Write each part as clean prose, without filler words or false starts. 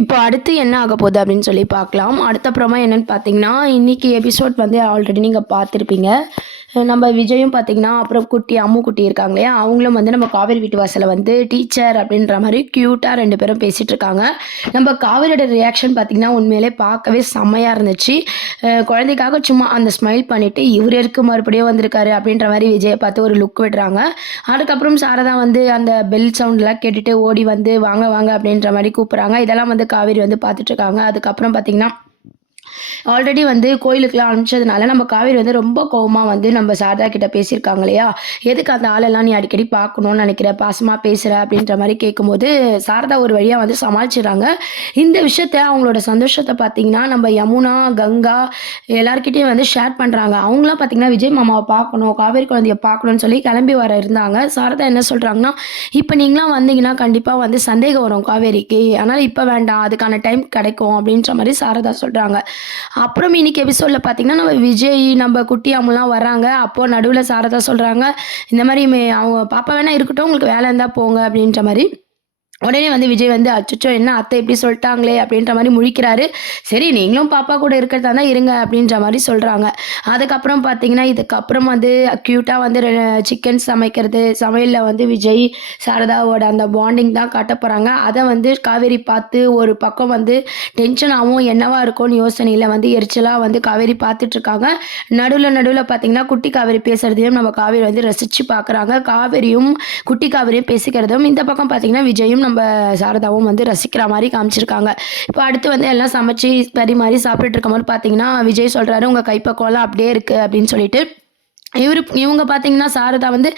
இப்போ அடுத்து என்ன ஆக போகுது அப்படின்னு சொல்லி பார்க்கலாம். அடுத்தப்புறமா என்னன்னு பார்த்தீங்கன்னா, இன்னைக்கு எபிசோட் வந்து ஆல்ரெடி நீங்க பார்த்துருப்பீங்க. நம்ம விஜயும் பார்த்தீங்கன்னா, அப்புறம் குட்டி அம்மு குட்டி இருக்காங்க இல்லையா? அவங்களும் வந்து நம்ம காவேரி வீட்டு வாசல்ல வந்து டீச்சர் அப்படின்ற மாரி கியூட்டா 2 பேரும் பேசிட்டு இருக்காங்க. நம்ம காவேரியோட ரியாக்ஷன் பார்த்தீங்கன்னா, உண்மையிலே பார்க்கவே செம்மையா இருந்துச்சு. குழந்தைக்காக சும்மா அந்த ஸ்மைல் பண்ணிட்டு, இவரு எதுக்கு மறுபடியும் வந்திருக்காரு அப்படின்ற மாரி விஜய பார்த்து ஒரு லுக் விடுறாங்க. அதுக்கப்புறம் சாரதா வந்து அந்த பெல் சவுண்ட்லாம் கேட்டுட்டு ஓடி வந்து, "வாங்க, வாங்க" அப்படின்ற மாரி கூப்பிடுறாங்க. இதெல்லாம் வந்து காவேரி வந்து பார்த்துட்டு இருக்காங்க. அதுக்கப்புறம் பார்த்தீங்கன்னா, ஆல்ரெடி வந்து கோயிலுக்குலாம் அனுப்பிச்சதுனால நம்ம காவேரி வந்து ரொம்ப கோவமா வந்து நம்ம சாரதா கிட்ட பேசியிருக்காங்க இல்லையா? "எதுக்கு அந்த ஆளெல்லாம் நீ அடிக்கடி பார்க்கணும்னு நினைக்கிற? பாசமா பேசுற" அப்படின்ற மாரி கேட்கும்போது, சாரதா ஒரு வழியா வந்து சமாளிச்சுடுறாங்க. இந்த விஷயத்த அவங்களோட சந்தோஷத்த பார்த்தீங்கன்னா, நம்ம யமுனா, கங்கா எல்லார்கிட்டயும் வந்து ஷேர் பண்றாங்க. அவங்கலாம் பார்த்தீங்கன்னா, விஜய் மாமாவ பார்க்கணும், காவேரி குழந்தைய பார்க்கணும்னு சொல்லி கிளம்பி வர இருந்தாங்க. சாரதா என்ன சொல்றாங்கன்னா, "இப்ப நீங்கலாம் வந்தீங்கன்னா கண்டிப்பா வந்து சந்தேகம் வரும் காவேரிக்கு. அதனால இப்ப வேண்டாம். அதுக்கான டைம் கிடைக்கும்" அப்படின்ற மாரி சாரதா சொல்றாங்க. அப்புறம் இன்னைக்கு எபிசோட்ல பார்த்தீங்கன்னா, நம்ம விஜய், நம்ம குட்டி அம்முலாம் வர்றாங்க. அப்போ நடுவுல சாரதா சொல்றாங்க, இந்த மாரி அவங்க பாப்பா வேணா இருக்கட்டும், உங்களுக்கு வேலை இருந்தா போங்க அப்படின்ற மாரி. உடனே வந்து விஜய் வந்து, "அச்சச்சோ! என்ன அத்தை இப்படி சொல்ட்டாங்களே!" அப்படின்ற மாரி முழிக்கிறாரு. சரி நீங்களும் பாப்பா கூட இருக்கிறதா இருந்தா இருங்க அப்படின்ற மாரி சொல்றாங்க. அதுக்கப்புறம் பார்த்தீங்கன்னா, இதுக்கப்புறம் வந்து கியூட்டா வந்து சிக்கன் சமைக்கிறது, சமையல்ல வந்து விஜய், சாரதாவோட அந்த பாண்டிங் தான் காட்டப் போறாங்க. அத வந்து காவேரி பார்த்து ஒரு பக்கம் வந்து டென்ஷனாவும் என்னவா இருக்கும்னு யோசனையில வந்து எரிச்சலா வந்து காவேரி பார்த்துட்டுருக்காங்க. நடுவுல பார்த்தீங்கன்னா, குட்டி காவேரி பேசுறதையும் நம்ம காவேரி வந்து ரசிச்சு பார்க்குறாங்க. காவேரியும், குட்டி காவேரியும் பேசிக்கிறதும் இந்த பக்கம் பார்த்தீங்கன்னா, விஜயும் நம்ம சாரதாவும் வந்து ரசிக்கிற மாரி காமிச்சிருக்காங்க. இப்போ அடுத்து வந்து எல்லாம் சமைச்சு பரிமாறி சாப்பிட்டுட்டு இருக்கும்போது பார்த்தீங்கன்னா, விஜய் சொல்றாரு, "உங்க கைப்பக்குவம்லாம் அப்படியே இருக்கு" அப்படின்னு சொல்லிட்டு. இவங்க பார்த்தீங்கன்னா, சாரதா வந்து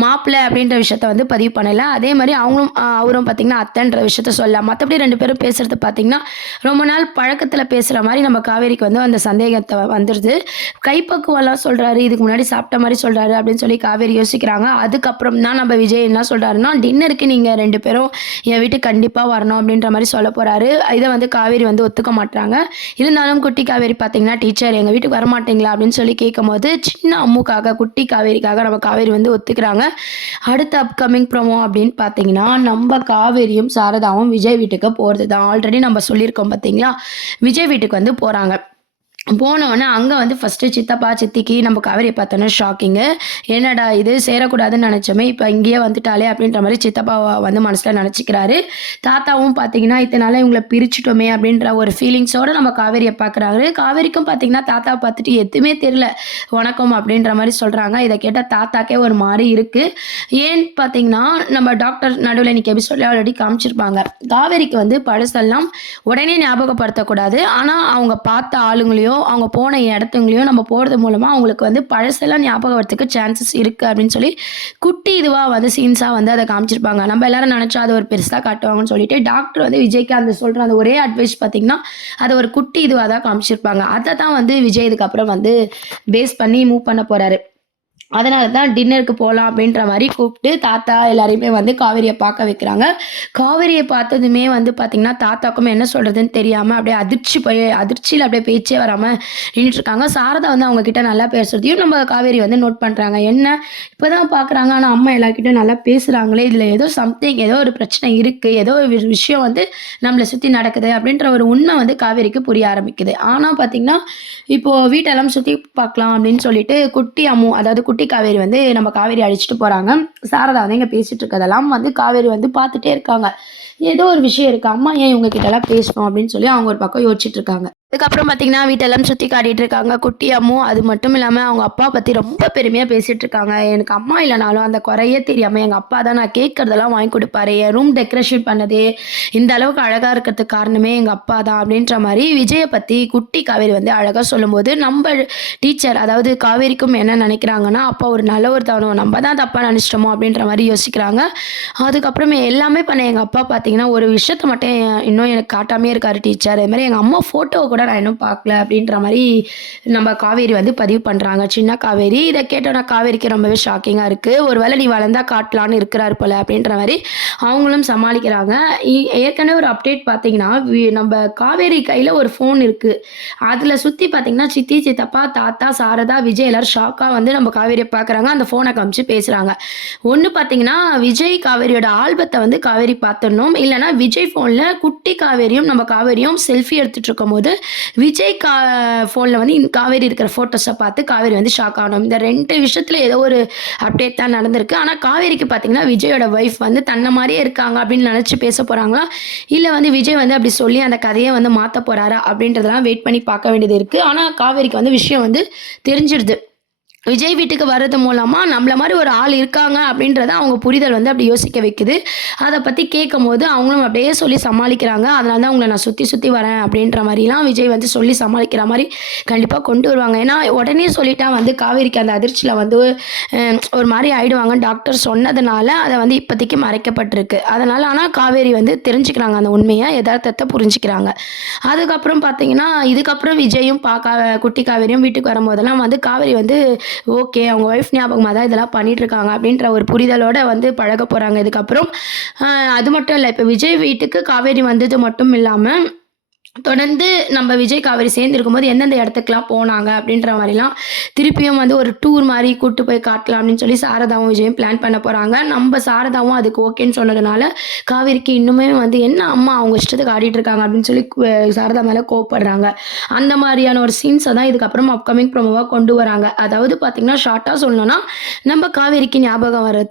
மாப்பிள்ளை அப்படின்ற விஷயத்த வந்து பதிவு பண்ணல. அதே மாரி அவங்களும் அவரும் பார்த்தீங்கன்னா, அத்தைன்ற விஷயத்த சொல்லல. மத்தபடி 2 பேரும் பேசுறது பார்த்தீங்கன்னா, ரொம்ப நாள் பழக்கத்தில பேசுற மாரி நம்ம காவேரிக்கு வந்து அந்த சந்தேகத்த வந்துருது. கைப்பக்குவம்லாம் சொல்றாரு, இதுக்கு முன்னாடி சாப்பிட்ட மாரி சொல்றாரு அப்படின்னு சொல்லி காவேரி யோசிக்கிறாங்க. அதுக்கப்புறம் தான் நம்ம விஜய் என்ன சொல்றாருன்னா, "டின்னருக்கு நீங்க 2 பேரும் என் வீட்டுக்கு கண்டிப்பா வரணும்" அப்படின்ற மாரி சொல்லப் போறாரு. இத வந்து காவேரி வந்து ஒத்துக்க மாட்றாங்க. இருந்தாலும் குட்டி காவேரி பார்த்தீங்கன்னா, "டீச்சர் எங்க வீட்டுக்கு வரமாட்டீங்களா?" அப்படின்னு சொல்லி கேட்கும்போது, சின்ன அம்முக்காக, குட்டி காவேரிக்காக நம்ம காவேரி வந்து ஒத்துக்கிறாங்க. அடுத்த அப்கமிங் ப்ரோமோ அப்படின்னு பார்த்தீங்கன்னா, நம்ம காவேரியும், சாரதாவும் விஜய் வீட்டுக்கு போறது தான். ஆல்ரெடி நம்ம சொல்லியிருக்கோம் பார்த்தீங்களா? விஜய் வீட்டுக்கு வந்து போறாங்க. போனோனே அங்க வந்து ஃபர்ஸ்ட்டு சித்தப்பா, சித்திக்கு நம்ம காவேரிய பார்த்தோனே ஷாக்கிங்கு. "என்னடா இது சேரக்கூடாதுன்னு நெனச்சோமே, இப்ப இங்கேயே வந்துட்டாளே!" அப்படின்ற மாரி சித்தப்பா வந்து மனசுல நெனச்சுக்கிறாரு. தாத்தாவும் பார்த்தீங்கன்னா, "இத்தன நாளா இவங்கள பிரிச்சுட்டோமே!" அப்படின்ற ஒரு ஃபீலிங்ஸோட நம்ம காவேரிய பார்க்குறாரு. காவேரிக்கும் பார்த்தீங்கன்னா, தாத்தாவ பார்த்துட்டு எதுவுமே தெரியல. "வணக்கம்" அப்படின்ற மாரி சொல்றாங்க. இத கேட்டா தாத்தாக்கே ஒரு மாரி இருக்கு. ஏன்னு பார்த்தீங்கன்னா, நம்ம டாக்டர் நடுவுல இன்னைக்கு எபிசோட்ல ஆல்ரெடி காமிச்சிருப்பாங்க. காவேரிக்கு வந்து பழசெல்லாம் உடனே ஞாபகப்படுத்தக்கூடாது. ஆனா, அவங்க பார்த்த ஆளுங்களையோ, அவங்க போன இடத்துங்களையோ நம்ம போறது மூலமா அவங்களுக்கு வந்து பழசெல்லாம் ஞாபகம் வரதுக்கு சான்சஸ் இருக்கு அப்படின்னு சொல்லி, குட்டி இதுவா வந்து சீன்ஸா வந்து அத காமிச்சிருப்பாங்க. நம்ம எல்லாரும் நெனச்சோம் அத ஒரு பெருசா காட்டுவாங்கன்னு சொல்லிட்டு, டாக்டர் வந்து விஜய்க்கு அந்த சொல்ற அந்த ஒரே அட்வைஸ் பார்த்தீங்கன்னா, அத ஒரு குட்டி இதுவா தான் காமிச்சிருப்பாங்க. அத தான் வந்து விஜய் இதுக்கப்புறம் வந்து பேஸ் பண்ணி மூவ் பண்ண போறாரு. அதனால தான் டின்னருக்கு போலாம் அப்படின்ற மாரி கூப்ட்டு தாத்தா எல்லாரையுமே வந்து காவேரிய பார்க்க வைக்கிறாங்க. காவேரிய பார்த்ததுமே வந்து பார்த்தீங்கன்னா, தாத்தாக்கும் என்ன சொல்றதுன்னு தெரியாம அப்படியே அதிர்ச்சியில அப்படியே பேச்சே வராம நின்னுட்டுருக்காங்க. சாரதா வந்து அவங்க கிட்ட நல்லா பேசுறதையும் நம்ம காவேரி வந்து நோட் பண்றாங்க. என்ன இப்பதான் பார்க்குறாங்க, ஆனா அம்மா எல்லார்கிட்டயும் நல்லா பேசுறாங்களே, இதுல ஏதோ சம்திங் ஏதோ ஒரு பிரச்சனை இருக்கு. ஏதோ ஒரு விஷயம் வந்து நம்மள சுத்தி நடக்குது அப்படின்ற ஒரு உண்மை வந்து காவேரிக்கு புரிய ஆரம்பிக்குது. ஆனா பார்த்தீங்கன்னா, இப்போ வீட்டெல்லாம் சுத்தி பார்க்கலாம் அப்படின்னு சொல்லிட்டு குட்டி அம்மு அதாவது குட்டி காவேரி வந்து நம்ம காவேரி அழைச்சிட்டு போறாங்க. சாரதா வந்து இங்க பேசிட்டு இருக்கதெல்லாம் வந்து காவேரி வந்து பார்த்துட்டே இருக்காங்க. ஏதோ ஒரு விஷயம் இருக்கு. அம்மா ஏன் இவங்க கிட்டலாம் பேசணும் அப்படின்னு சொல்லி அவங்க ஒரு பக்கம் யோசிச்சுட்டு இருக்காங்க. அதுக்கப்புறம் பார்த்தீங்கன்னா, வீட்டெல்லாம் சுத்தி காட்டிட்டு இருக்காங்க. குட்டி அம்மு அது மட்டும் இல்லாம அவங்க அப்பா பத்தி ரொம்ப பெருமையா பேசிட்டு இருக்காங்க. எனக்கு அம்மா இல்லனாலும் அந்த குறையே தெரியாம எங்க அப்பா தான் நான் கேட்கறதெல்லாம் வாங்கி குடுப்பாரு. என் ரூம் டெக்கரேஷன் பண்ணதே இந்த அளவுக்கு அழகா இருக்கிறதுக்கு காரணமே எங்க அப்பா தான் அப்படின்ற மாரி விஜய பத்தி குட்டி காவேரி வந்து அழகா சொல்லும்போது, நம்ப டீச்சர் அதாவது காவேரிக்கும் என்ன நினைக்கிறாங்கன்னா, அப்பா ஒரு நல்லவர் தானோ! நம்ம தான் தப்பா நினைச்சிட்டோமோ! அப்படின்ற மாரி யோசிக்கிறாங்க. அதுக்கப்புறம் எல்லாமே பண்ண எங்க அப்பா பார்த்தீங்கன்னா, ஒரு விஷயத்த மட்டும் இன்னும் எனக்கு காட்டாமயே இருக்காரு டீச்சர். அது மாரி எங்க அம்மா ஃபோட்டோவ கூட கூட நான் இன்னும் பார்க்கல அப்படின்ற மாதிரி நம்ம காவேரி வந்து பதிவு பண்ணுறாங்க. சின்ன காவேரி இதை கேட்டோன்னா காவேரிக்கு ரொம்பவே ஷாக்கிங்காக இருக்குது. ஒருவேளை நீ வளர்ந்தா காட்டலான்னு இருக்கிறாரு போல அப்படின்ற மாதிரி அவங்களும் சமாளிக்கிறாங்க. ஏற்கனவே ஒரு அப்டேட் பார்த்தீங்கன்னா நம்ம காவேரி கையில் ஒரு ஃபோன் இருக்குது. அதில் சுற்றி பார்த்தீங்கன்னா சித்தி சித்தப்பா தாத்தா சாரதா விஜய் எல்லாரும் ஷாக்காக வந்து நம்ம காவேரியை பார்க்குறாங்க. அந்த ஃபோனை காமிச்சு பேசுகிறாங்க. ஒன்று பார்த்தீங்கன்னா விஜய் காவேரியோட ஆல்பத்தை வந்து காவேரி பார்த்துடணும், இல்லைனா விஜய் ஃபோனில் குட்டி காவேரியும் நம்ம காவேரியும் செல்ஃபி எடுத்துகிட்டு இருக்கும்போது விஜய் ஃபோனில் வந்து இந்த காவேரி இருக்கிற ஃபோட்டோஸை பார்த்து காவேரி வந்து ஷாக் ஆகணும். இந்த 2 விஷயத்தில் ஏதோ ஒரு அப்டேட் தான் நடந்திருக்கு. ஆனால் காவேரிக்கு பார்த்தீங்கன்னா விஜயோட ஒய்ஃப் வந்து தன்னை மாதிரியே இருக்காங்க அப்படின்னு நினச்சி பேச போகிறாங்களா, இல்லை வந்து விஜய் வந்து அப்படி சொல்லி அந்த கதையை வந்து மாற்ற போகிறாரா அப்படின்றதெல்லாம் வெயிட் பண்ணி பார்க்க வேண்டியது இருக்குது. ஆனால் காவேரிக்கு வந்து விஷயம் வந்து தெரிஞ்சிடுது. விஜய் வீட்டுக்கு வர்றது மூலமாக நம்மள மாதிரி ஒரு ஆள் இருக்காங்க அப்படின்றத அவங்க புரிதல் வந்து அப்படி யோசிக்க வைக்குது. அதை பற்றி கேட்கும்போது அவங்களும் அப்படியே சொல்லி சமாளிக்கிறாங்க. அதனால தான் உங்களை நான் சுற்றி சுற்றி வரேன் அப்படின்ற மாதிரிலாம் விஜய் வந்து சொல்லி சமாளிக்கிற மாதிரி கண்டிப்பாக கொண்டு வருவாங்க. ஏன்னா உடனே சொல்லிட்டா வந்து காவேரிக்கு அந்த அதிர்ச்சியில் வந்து ஒரு மாதிரி ஆயிடுவாங்க. டாக்டர் சொன்னதுனால அதை வந்து இப்போதைக்கு மறைக்கப்பட்டிருக்கு. அதனால் ஆனால் காவேரி வந்து தெரிஞ்சுக்கிறாங்க, அந்த உண்மையை யதார்த்தத்தை புரிஞ்சுக்கிறாங்க. அதுக்கப்புறம் பார்த்தீங்கன்னா இதுக்கப்புறம் விஜயும் குட்டி காவேரியும் வீட்டுக்கு வரும்போதெல்லாம் வந்து காவேரி வந்து ஓகே அவங்க ஒய்ஃப் ஞாபகமாக தான் இதெல்லாம் பண்ணிட்டு இருக்காங்க அப்படின்ற ஒரு புரிதலோட வந்து பழக போகிறாங்க இதுக்கப்புறம். அது மட்டும் இல்லை, இப்போ விஜய் வீட்டுக்கு காவேரி வந்தது மட்டும் இல்லாமல் தொடர்ந்து நம்ம விஜய் காவேரி சேர்ந்து இருக்கும்போது எந்தெந்த இடத்துக்குலாம் போனாங்க அப்படின்ற மாதிரிலாம் திருப்பியும் வந்து ஒரு டூர் மாதிரி கூப்பிட்டு போய் காட்டலாம் அப்படின்னு சொல்லி சாரதாவும் விஜயும் பிளான் பண்ண போகிறாங்க. நம்ம சாரதாவும் அதுக்கு ஓகேன்னு சொன்னதுனால காவேரிக்கு இன்னுமே வந்து என்ன அம்மா அவங்க இஷ்டத்துக்கு ஆடிட்டு இருக்காங்க அப்படின்னு சொல்லி சாரதா மேலே கோவப்படுறாங்க. அந்த மாதிரியான ஒரு சீன்ஸை தான் இதுக்கப்புறம் அப்கமிங் ப்ரோமோவாக கொண்டு வராங்க. அதாவது பார்த்திங்கன்னா ஷார்ட்டாக சொல்லணும்னா நம்ம காவேரிக்கு ஞாபகம் வர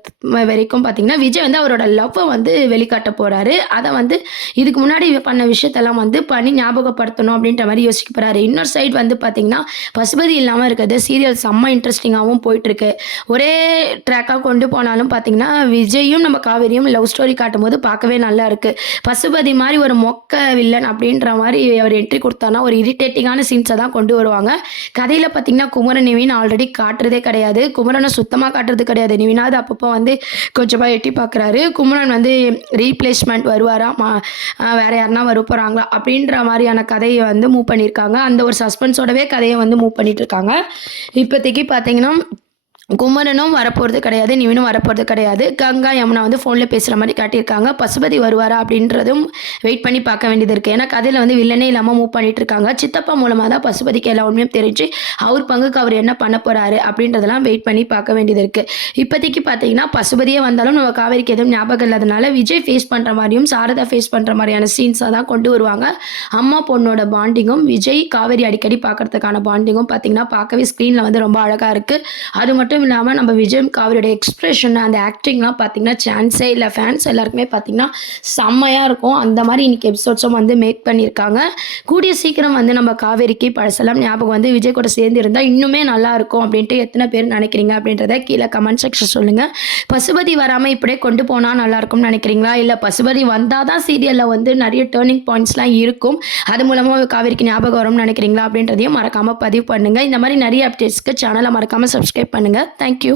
வரைக்கும் பார்த்திங்கன்னா விஜய் வந்து அவரோட லவ்வை வந்து வெளிக்காட்ட போகிறாரு. அதை வந்து இதுக்கு முன்னாடி பண்ண விஷயத்தெல்லாம் வந்து பண்ணி ஞாபகப்படுத்தணும் அப்படின்ற மாதிரி யோசிக்க போறாரு. இன்னொரு சைடு வந்து பார்த்தீங்கன்னா பசுபதி இல்லாமல் இருக்கிறது சீரியல் செம்ம இன்ட்ரெஸ்டிங்காகவும் போயிட்டுருக்கு. ஒரே ட்ராக்காக கொண்டு போனாலும் பார்த்தீங்கன்னா விஜயும் நம்ம காவேரியும் லவ் ஸ்டோரி காட்டும் போது பார்க்கவே நல்லா இருக்குது. பசுபதி மாதிரி ஒரு மொக்க வில்லன் அப்படின்ற மாதிரி அவர் என்ட்ரி கொடுத்தானா ஒரு இரிட்டேட்டிங்கான சீன்ஸை தான் கொண்டு வருவாங்க. கதையில் பார்த்தீங்கன்னா குமரன் நிவின் ஆல்ரெடி காட்டுறதே கிடையாது. குமரனை சுத்தமாக காட்டுறது கிடையாது. நிவினாவது அப்பப்போ வந்து கொஞ்சமாக எட்டி பார்க்குறாரு. குமரன் வந்து ரீப்ளேஸ்மெண்ட் வருவாரா, வேற யாருன்னா வர போகிறாங்களா அப்படின்ற மாதிரியான கதையை வந்து மூவ் பண்ணியிருக்காங்க. அந்த ஒரு சஸ்பென்ஸோடவே கதையை வந்து மூவ் பண்ணிட்டு இருக்காங்க. இப்போதைக்கு பார்த்தீங்கன்னா குமரனும் வரப்போகிறது கிடையாது, நிவினும் வரப்போகிறது கிடையாது. கங்கா யமுனா வந்து ஃபோனில் பேசுகிற மாதிரி காட்டியிருக்காங்க. பசுபதி வருவாரா அப்படின்றதும் வெயிட் பண்ணி பார்க்க வேண்டியது இருக்குது. ஏன்னா கதையில் வந்து வில்லனே இல்லாமல் மூவ் பண்ணிட்டு இருக்காங்க. சித்தப்பா மூலமாக தான் பசுபதிக்கு எல்லா உண்மையும் தெரிஞ்சு அவர் பங்குக்கு அவர் என்ன பண்ண போகிறாரு அப்படின்றதெல்லாம் வெயிட் பண்ணி பார்க்க வேண்டியது இருக்குது. இப்போதைக்கு பார்த்தீங்கன்னா பசுபதியே வந்தாலும் நம்ம காவேரிக்கு எதுவும் ஞாபகம் இல்லாதனால விஜய் ஃபேஸ் பண்ணுற மாதிரியும் சாரதா ஃபேஸ் பண்ணுற மாதிரியான சீன்ஸாக தான் கொண்டு வருவாங்க. அம்மா பொண்ணோட பாண்டிங்கும் விஜய் காவேரி அடிக்கடி பார்க்கறதுக்கான பாண்டிங்கும் பார்த்தீங்கன்னா பார்க்கவே ஸ்க்ரீனில் வந்து ரொம்ப அழகாக இருக்குது. அது மட்டும் இல்லாமல் நம்ம விஜய் காவேரியோட எக்ஸ்பிரஷன் அந்த ஆக்டிங்லாம் பார்த்தீங்கன்னா சான்ஸே இல்லை. ஃபேன்ஸ் எல்லாருக்குமே பார்த்தீங்கன்னா செம்மையாக இருக்கும். அந்த மாதிரி இன்னைக்கு எபிசோட்ஸும் வந்து மேக் பண்ணியிருக்காங்க. கூடிய சீக்கிரம் வந்து நம்ம காவேரிக்கு பழசெல்லாம் ஞாபகம் வந்து விஜய் கூட சேர்ந்து இருந்தால் இன்னுமே நல்லா இருக்கும் அப்படின்ட்டு எத்தனை பேர் நினைக்கிறீங்க அப்படின்றத கீழே கமெண்ட் செக்ஷன் சொல்லுங்கள். பசுபதி வராமல் இப்படியே கொண்டு போனால் நல்லாயிருக்கும்னு நினைக்கிறீங்களா, இல்லை பசுபதி வந்தால் தான் சீரியலில் வந்து நிறைய டேர்னிங் பாயிண்ட்ஸ்லாம் இருக்கும், அது மூலமாக காவேரிக்கு ஞாபகம் வரும்னு நினைக்கிறீங்களா அப்படின்றதையும் மறக்காமல் பதிவு பண்ணுங்கள். இந்த மாதிரி நிறைய அப்டேட்ஸ்க்கு சேனலை மறக்காமல் சப்ஸ்கிரைப் பண்ணுங்கள். Thank you.